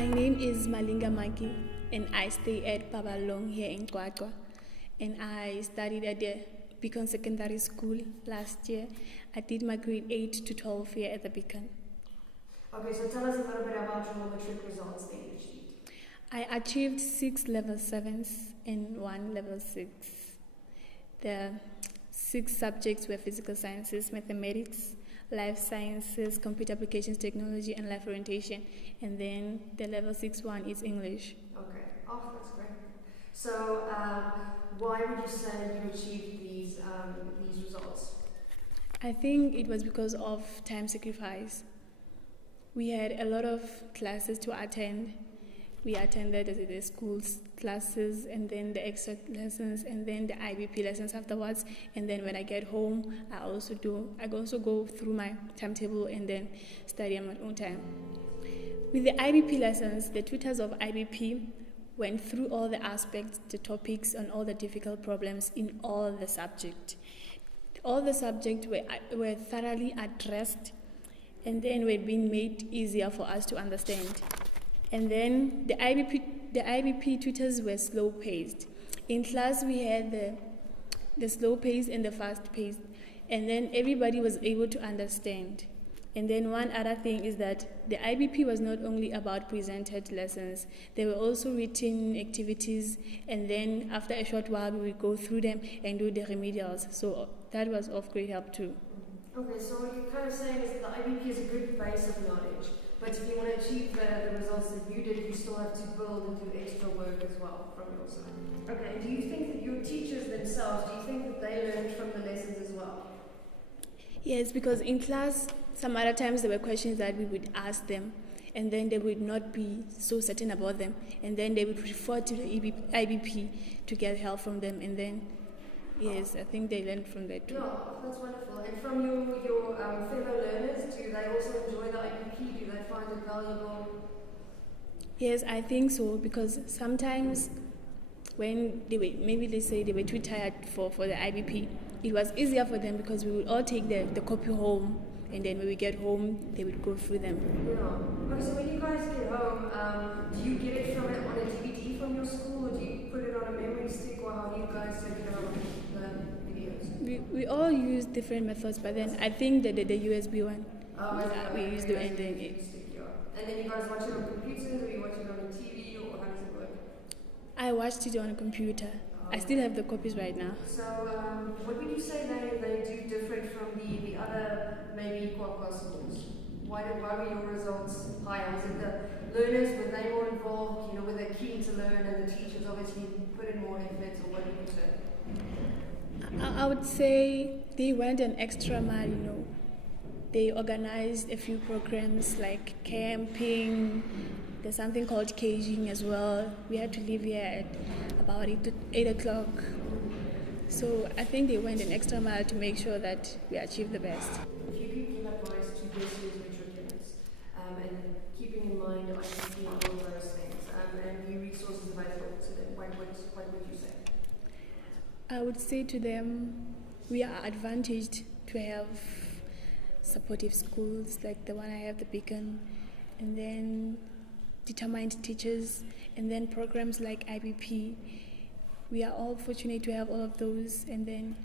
My name is Malinga Maki, and I stay at Babalong here in Kwakwa. And I studied at the Beacon Secondary School last year. I did my grade 8 to 12 here at the Beacon. Okay, so tell us a little bit about your matric results that you achieved. I achieved 6 level 7s and 1 level 6. The 6 subjects were physical sciences, mathematics, life sciences, computer applications, technology, and life orientation. And then the level 6 one is English. Okay, oh, that's great. So, why would you say you achieved these results? I think it was because of time sacrifice. We had a lot of classes to attend. We attended the school's classes and then the extra lessons and then the IBP lessons afterwards. And then when I get home, I also go through my timetable and then study on my own time. With the IBP lessons, the tutors of IBP went through all the aspects, the topics, and all the difficult problems in all the subjects. All the subjects were thoroughly addressed and then were being made easier for us to understand. And then the IBP tutors were slow-paced. In class, we had the slow-paced and the fast-paced, and then everybody was able to understand. And then one other thing is that the IBP was not only about presented lessons, there were also written activities, and then after a short while, we would go through them and do the remedials. So that was of great help too. Okay, so what you're kind of saying is that the IBP is a good base of knowledge, but if you want to achieve the results that you did, you still have to build and do extra work as well from your side. Okay, do you think that your teachers themselves, do you think that they learned from the lessons as well? Yes, because in class, some other times there were questions that we would ask them, and then they would not be so certain about them, and then they would refer to the IBP to get help from them, and then, yes, I think they learned from that too. No, that's wonderful. And from your fellow learners, do they also enjoy the IBP? Do they find it valuable? Yes, I think so, because sometimes when maybe they say they were too tired for the IBP, it was easier for them because we would all take the copy home, and then when we get home, they would go through them. Yeah. Okay, so when you guys get home, do you get it on a DVD from your school, or do you put it on a memory stick, or how do you guys take it on the videos? We all use different methods, but then I think that the USB one, we use the and then you guys watch it on computers, or you watch it on a TV, or how does it work? I watched it on a computer. I still have the copies right now. So, what would you say they do different from the other maybe Kwakwa schools? Why were your results higher? Was it the learners, were they more involved, were they keen to learn, and the teachers obviously put in more effort, or what would you say? I would say they went an extra mile, They organized a few programs like camping. There's something called caging as well. We had to leave here at about 8 o'clock. So I think they went an extra mile to make sure that we achieved the best. If you could give advice to this year's matriculants, and keeping in mind ICT and all of those things, and new resources available to them, what would you say? I would say to them, we are advantaged to have supportive schools like the one I have, the Beacon, and then determined teachers, and then programs like IBP. We are all fortunate to have all of those, and then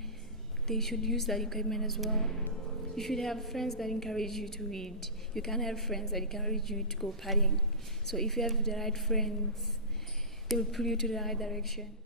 they should use that equipment as well. You should have friends that encourage you to read. You can't have friends that encourage you to go partying. So if you have the right friends, they will pull you to the right direction.